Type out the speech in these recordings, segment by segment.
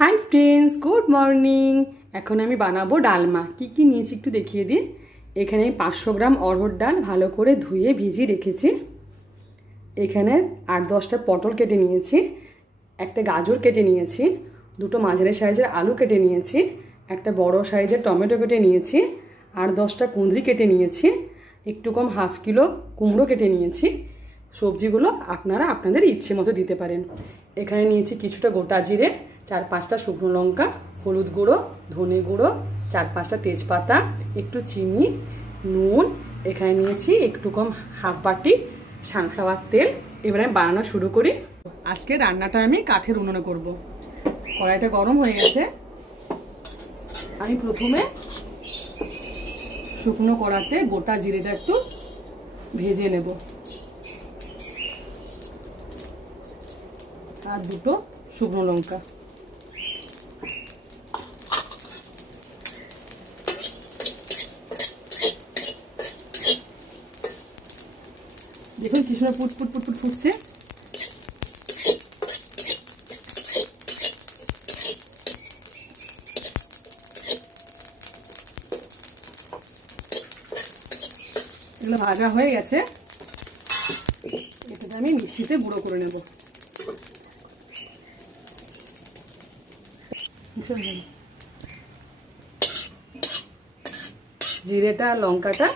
Hi friends good morning. এখন আমি বানাবো ডালমা। কি কি নিয়েছি একটু দেখিয়ে দিই। এখানে 500 গ্রাম অড়হর ডাল ভালো করে ধুয়ে ভিজিয়ে রেখেছি। এখানে 8-10টা পটল কেটে নিয়েছি, একটা গাজর কেটে নিয়েছি, দুটো মাঝারি সাইজের আলু কেটে নিয়েছি, একটা বড় সাইজের টমেটো কেটে নিয়েছি, 8-10টা কুঁদরি কেটে নিয়েছি, একটু কম হাফ কিলো কুমড়ো কেটে নিয়েছি। সবজিগুলো আপনারা আপনাদের ইচ্ছে মতো দিতে পারেন। এখানে নিয়েছি কিছুটা গোটা জিরে, 4-5টা শুকনো লঙ্কা, হলুদ গুঁড়ো, ধনে গুঁড়ো, 4-5টা তেজপাতা, একটু চিনি, নুন। এখানে নিয়েছি একটু কম হাফ বাটি সানফ্লাওয়ার তেল। এবারে আমি বানানো শুরু করি। আজকে রান্নাটা আমি কাঠের উনুনে করব। কড়াইটা গরম হয়ে গেছে। আমি প্রথমে শুকনো কড়াতে গোটা জিরেটা একটু ভেজে নেব, আর দুটো শুকনো লঙ্কা। দেখুন কি সুন্দর পুট পুট পুট পুট ফুটছে। এগুলো ভাজা হয়ে গেছে। এটাকে আমি মিক্সিতে গুঁড়ো করে নেব। জিরেটা লঙ্কাটা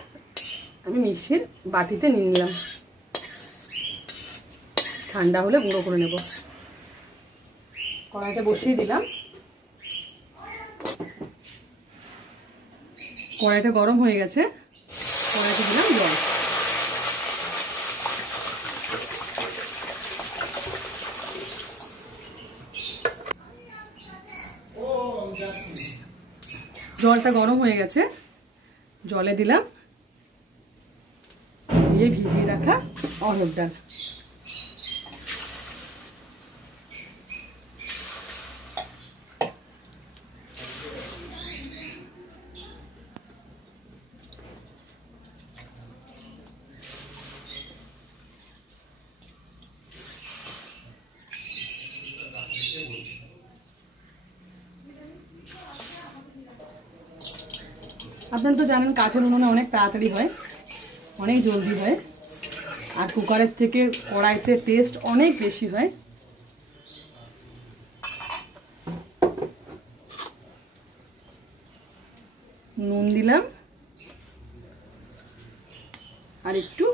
আমি মিক্সির বাটিতে নিয়ে নিলাম, ঠান্ডা হলে গুঁড়ো করে নেব। কড়াইটা বসিয়ে দিলাম। কড়াইটা গরম হয়ে গেছে। কড়াইতে দিলাম জল। জলটা গরম হয়ে গেছে। জলে দিলাম ভিজিয়ে রাখা অড়হর ডাল। আপনারা তো জানেন কাঠের উনুনে অনেক তাড়াতাড়ি হয়, অনেক জলদি হয়, আর কুকারের থেকে কড়াইতে টেস্ট অনেক বেশি হয়। নুন দিলাম আর একটু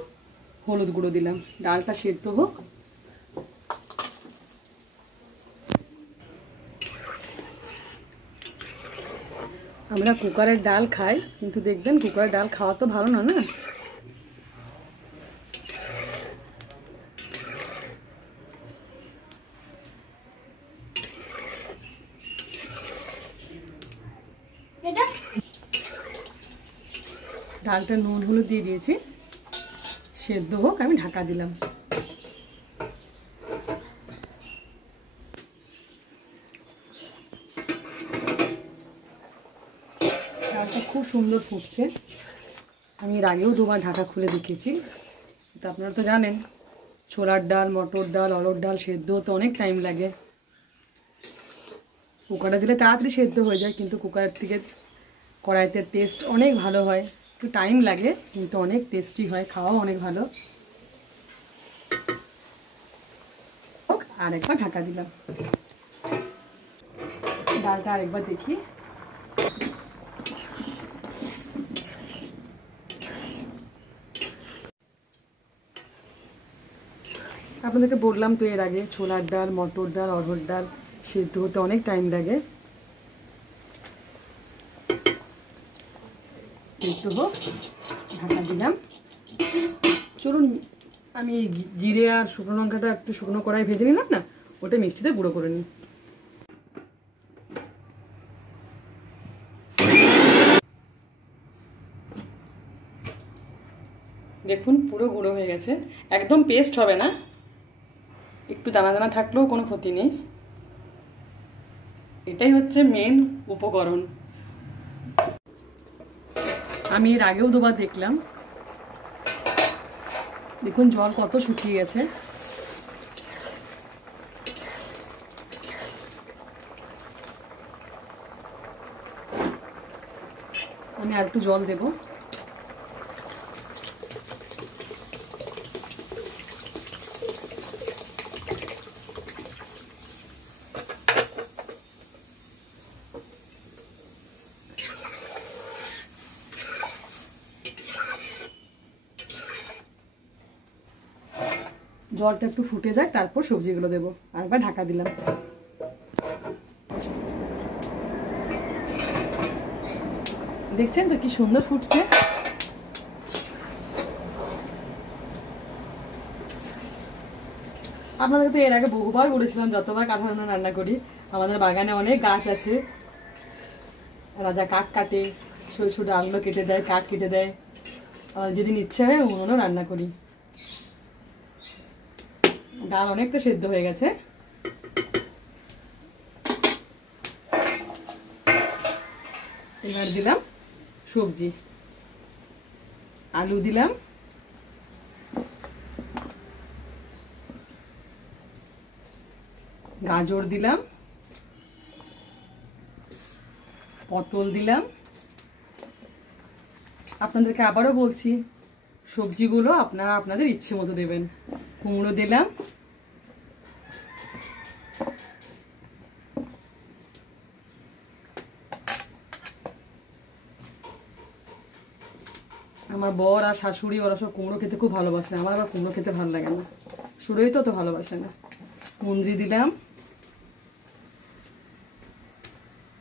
হলুদ গুঁড়ো দিলাম। ডালটা সেদ্ধ হোক। আমরা কুকারের ডাল খাই, কিন্তু দেখবেন কুকারের ডাল খাওয়া তো ভালো না। ডালটা নুন হলুদ দিয়ে দিয়েছি, সেদ্ধ হোক। আমি ঢাকা দিলাম। ডালটা খুব সুন্দর ফুটছে। আমি এর আগেও দুবার ঢাকা খুলে দেখেছি। তা আপনারা তো জানেন ছোলার ডাল, মটর ডাল, অড়হর ডাল সেদ্ধ হতে অনেক টাইম লাগে। কুকারে দিলে তাড়াতাড়ি সেদ্ধ হয়ে যায়, কিন্তু কুকারের থেকে কড়াইতে টেস্ট অনেক ভালো হয়। একটু টাইম লাগে কিন্তু অনেক টেস্টি হয়, খাওয়াও অনেক ভালো। আর একবার ঢাকা দিলাম। ডালটা আরেকবার দেখি। আপনাদেরকে বললাম তো এর আগে ছোলার ডাল, মটর ডাল, অড়হর ডাল সেদ্ধ হতে অনেক টাইম লাগে। একটু হোক, ঢাকা দিলাম। চলুন আমি জিরে আর শুকনো লঙ্কাটা একটু শুকনো কড়াই ভেজে নিলাম না, ওটা মিক্সিতে গুঁড়ো করে নিই। দেখুন পুরো গুঁড়ো হয়ে গেছে। একদম পেস্ট হবে না, একটু দানা দানা থাকলেও কোনো ক্ষতি নেই। এটাই হচ্ছে মেন উপকরণ। আমি এর আগেও দুবার দেখলাম। দেখুন জল কত শুকিয়ে গেছে। আমি আর একটু জল দেব। জলটা একটু ফুটে যায়, তারপর সবজিগুলো দেবো। আর একবার ঢাকা দিলাম। দেখছেন তো কি সুন্দর ফুটছে। আপনাদের তো এর আগে বহুবার বলেছিলাম, যতবার কাঁঠাল রান্না করি। আমাদের বাগানে অনেক গাছ আছে, রাজা কাঠ কাটে, ছোট ছোট ডালগুলো কেটে দেয়, কাঠ কেটে দেয়। যেদিন ইচ্ছে হয় উনুনও রান্না করি। ডাল অনেকটা সেদ্ধ হয়ে গেছে। এবার দিলাম সবজি, আলু দিলাম, গাজর দিলাম, পটল দিলাম। আপনাদেরকে আবারও বলছি, সবজিগুলো আপনারা আপনাদের ইচ্ছে মতো দেবেন। কুমড়ো দিলাম, আমার বর আর শাশুড়ি ওরা সব কুমড়ো খেতে খুব ভালোবাসে, আমার আবার কুমড়ো খেতে ভালো লাগে না। সুরই তো ভালোবাসে না। কুঁদরি দিলাম,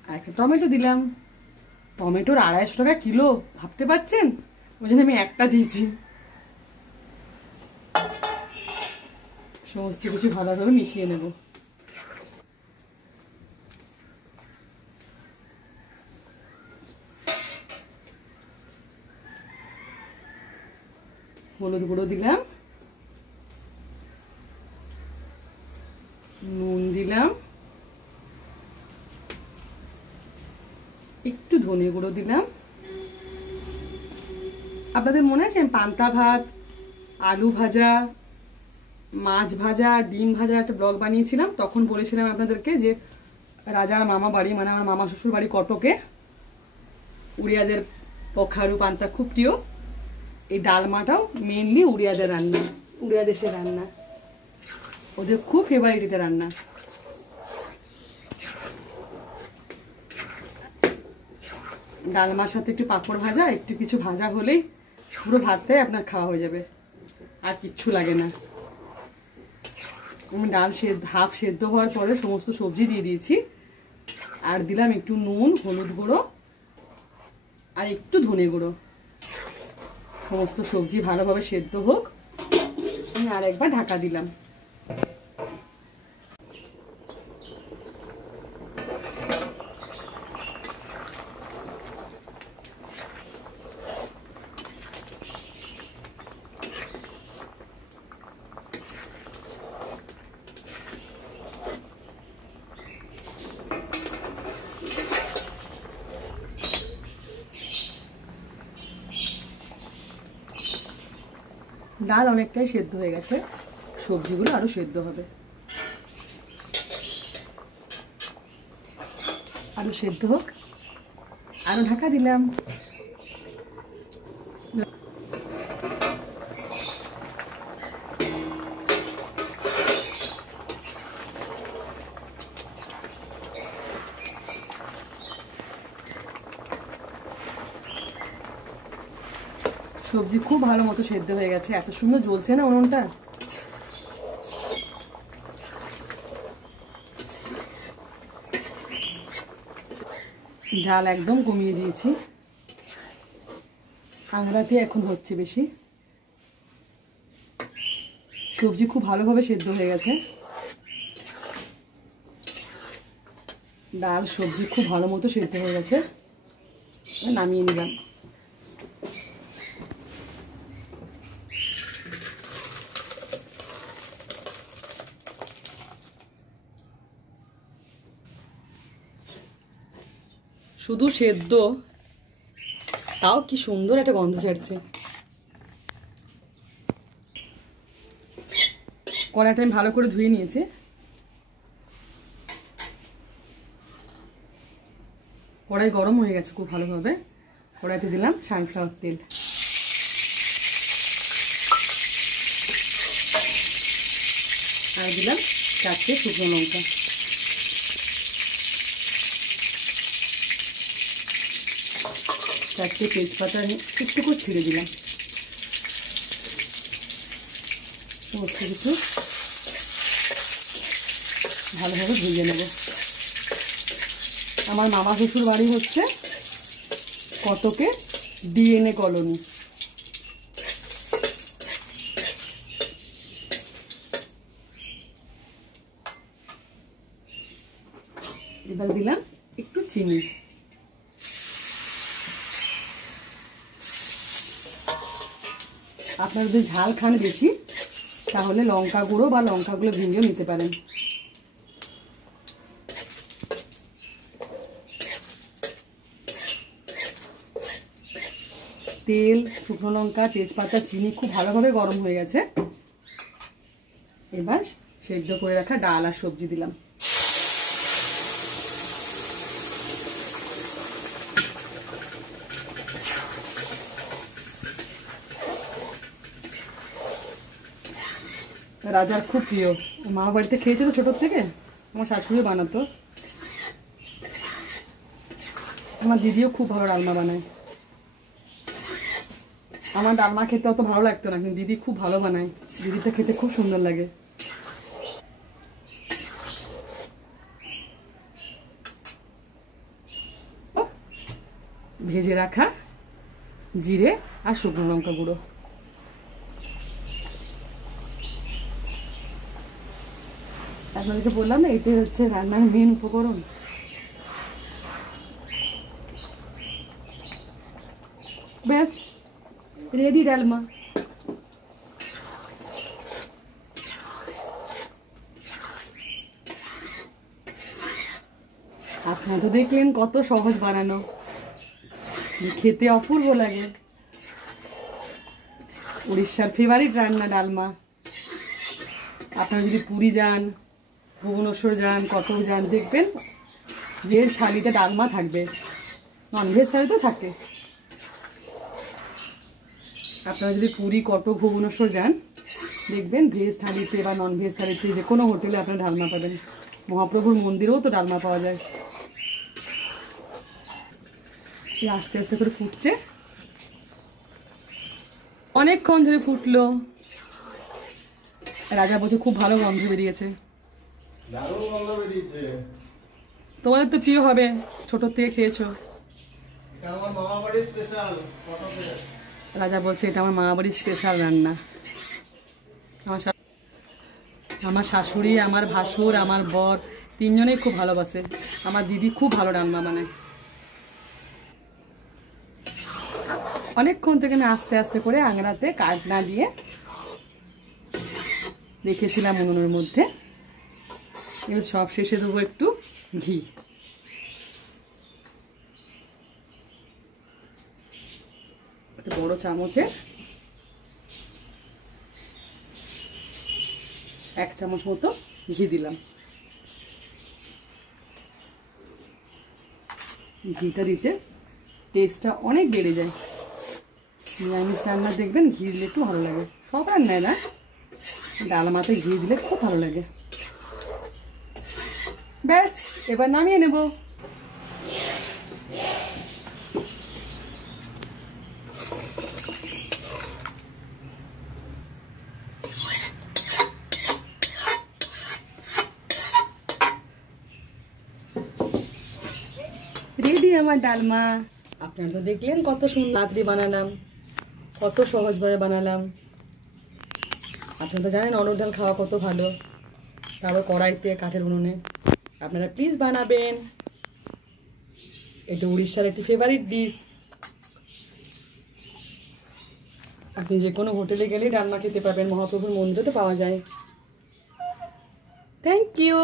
আর একটা টমেটো দিলাম। টমেটোর 250 টাকা কিলো, ভাবতে পারছেন? ওই জন্য আমি একটা দিয়েছি। সমস্ত কিছু ভালোভাবে মিশিয়ে নেব। হলুদ গুঁড়ো দিলাম, নুন দিলাম, একটু ধনে গুঁড়ো দিলাম। আপনাদের মনে আছে আমি পান্তা ভাত, আলু ভাজা, মাছ ভাজা, ডিম ভাজা একটা ব্লগ বানিয়েছিলাম? তখন বলেছিলাম আপনাদেরকে যে রাজার মামা বাড়ি, মানে আমার মামা শ্বশুর বাড়ি কটকে, উড়িয়াদের কখারু পান্তা খুব প্রিয়। এই ডালমাটাও মেনলি উড়িয়াদের রান্না, উড়িয়া দেশের রান্না, ওদের খুব ফেভারিট এটা রান্না। ডালমার সাথে একটু পাঁপড় ভাজা, একটু কিছু ভাজা হলেই পুরো ভাতটাই আপনার খাওয়া হয়ে যাবে, আর কিচ্ছু লাগে না। আমি ডাল হাফ সেদ্ধ হওয়ার পরে সমস্ত সবজি দিয়ে দিয়েছি, আর দিলাম একটু নুন, হলুদ গুঁড়ো আর একটু ধনে গুঁড়ো। সমস্ত সবজি ভালোভাবে সেদ্ধ হোক, আমি আর একবার ঢাকা দিলাম। ডাল অনেকটাই সেদ্ধ হয়ে গেছে, সবজিগুলো আরো সেদ্ধ হবে। আরো সেদ্ধ হোক, আরো ঢাকা দিলাম। সবজি খুব ভালো মতো সেদ্ধ হয়ে গেছে, এত সুন্দর জ্বলছে না উনুনটা। ঝাল একদম কমিয়ে দিয়েছি, আংড়াতে এখন হচ্ছে বেশি। সবজি খুব ভালোভাবে সেদ্ধ হয়ে গেছে, ডাল সবজি খুব ভালো মতো সেদ্ধ হয়ে গেছে। নামিয়ে নিলাম। শুধু সেদ্ধ, তাও কি সুন্দর একটা গন্ধ ছাড়ছে। কড়াইটা আমি ভালো করে ধুয়ে নিয়েছি। কড়াই গরম হয়ে গেছে খুব ভালোভাবে। কড়াইতে দিলাম সানফ্লাওয়ার তেল, আর দিলাম 4টে শুকনো লঙ্কা, 4টে তেজপাতা একটু করে ছিঁড়ে দিলাম, সমস্ত কিছু ভালোভাবে ভেজে নেব। আমার মামা শ্বশুর বাড়ি হচ্ছে কটকে DNA কলোনি। এবার দিলাম একটু চিনি, আপনারা যদি ঝাল খান বেশি তাহলে লঙ্কা গুঁড়ো বা লঙ্কাগুলো ভেঙেও নিতে পারেন। তেল, শুকনো লঙ্কা, তেজপাতা, চিনি খুব ভালোভাবে গরম হয়ে গেছে। এবার সেদ্ধ করে রাখা ডাল আর সবজি দিলাম। রাজার খুব প্রিয়, মা বাড়িতে খেয়েছে তো ছোটোর থেকে, আমার শাশুড়ি বানাতো। আমার দিদিও খুব ভালো ডালমা বানায়। আমার ডালমা খেতে অত ভালো লাগতো না, কিন্তু দিদি খুব ভালো বানায়, দিদিটা খেতে খুব সুন্দর লাগে। ভেজে রাখা জিরে আর শুকনো লঙ্কা গুঁড়ো, আপনাদেরকে বললাম না এটাই হচ্ছে রান্নার মেন উপকরণ। ব্যাস রেডি ডালমা। আপনারা তো দেখলেন কত সহজ বানানো, খেতে অপূর্ব লাগে। উড়িষ্যার ফেভারিট রান্না ডালমা। আপনারা যদি পুরী যান, ভুবনেশ্বর যান, কটক যান, দেখবেন ভেজ থালিতে ডালমা থাকবে, ননভেজ থালিতেও থাকে। আপনারা যদি পুরী, কটক, ভুবনেশ্বর যান, দেখবেন ভেজ থালিতে বা ননভেজ থালিতে যে কোনো হোটেলে আপনারা ডালমা পাবেন। মহাপ্রভুর মন্দিরেও তো ডালমা পাওয়া যায়। আস্তে আস্তে করে ফুটছে, অনেকক্ষণ ধরে ফুটলো। রাজা বলছে খুব ভালো গন্ধ বেরিয়েছে। তোমাদের তো প্রিয় হবে, ছোটোর থেকে খেয়েছো। রাজা বলছে এটা আমার মামা বাড়ির স্পেশাল রান্না। আমার শাশুড়ি, আমার ভাসুর, আমার বর তিনজনেই খুব ভালোবাসে। আমার দিদি খুব ভালো রান্না বানায়। অনেকক্ষণ থেকে না আস্তে আস্তে করে আংড়াতে কাজ না দিয়ে রেখেছিলাম উনুনের মধ্যে। এবার সব শেষে দেবো একটু ঘি। একটা বড় চামচে 1 চামচ মতো ঘি দিলাম। ঘিটা দিতে টেস্টটা অনেক বেড়ে যায়। নিরামিষ রান্না দেখবেন ঘি দিলে একটু ভালো লাগে, সব রান্নায় না, ডালমাতে ঘি দিলে খুব ভালো লাগে। ব্যাস এবার নামিয়ে নেব। রেডি আমার ডালমা। আপনারা তো দেখলেন কত সুন্দর তাড়াতাড়ি বানালাম, কত সহজভাবে বানালাম। আপনারা তো জানেন অরহর ডাল খাওয়া কত ভালো, তারপর কড়াইতে কাঠের উনুনে। আপনারা প্লিজ বানাবেন, এটা উড়িষ্যার একটি ফেভারিট ডিশ। আপনি যে কোনো হোটেলে গেলেই ডালমা খেতে পাবেন, মহাপ্রভুর মন্দিরে তো পাওয়া যায়। Thank you.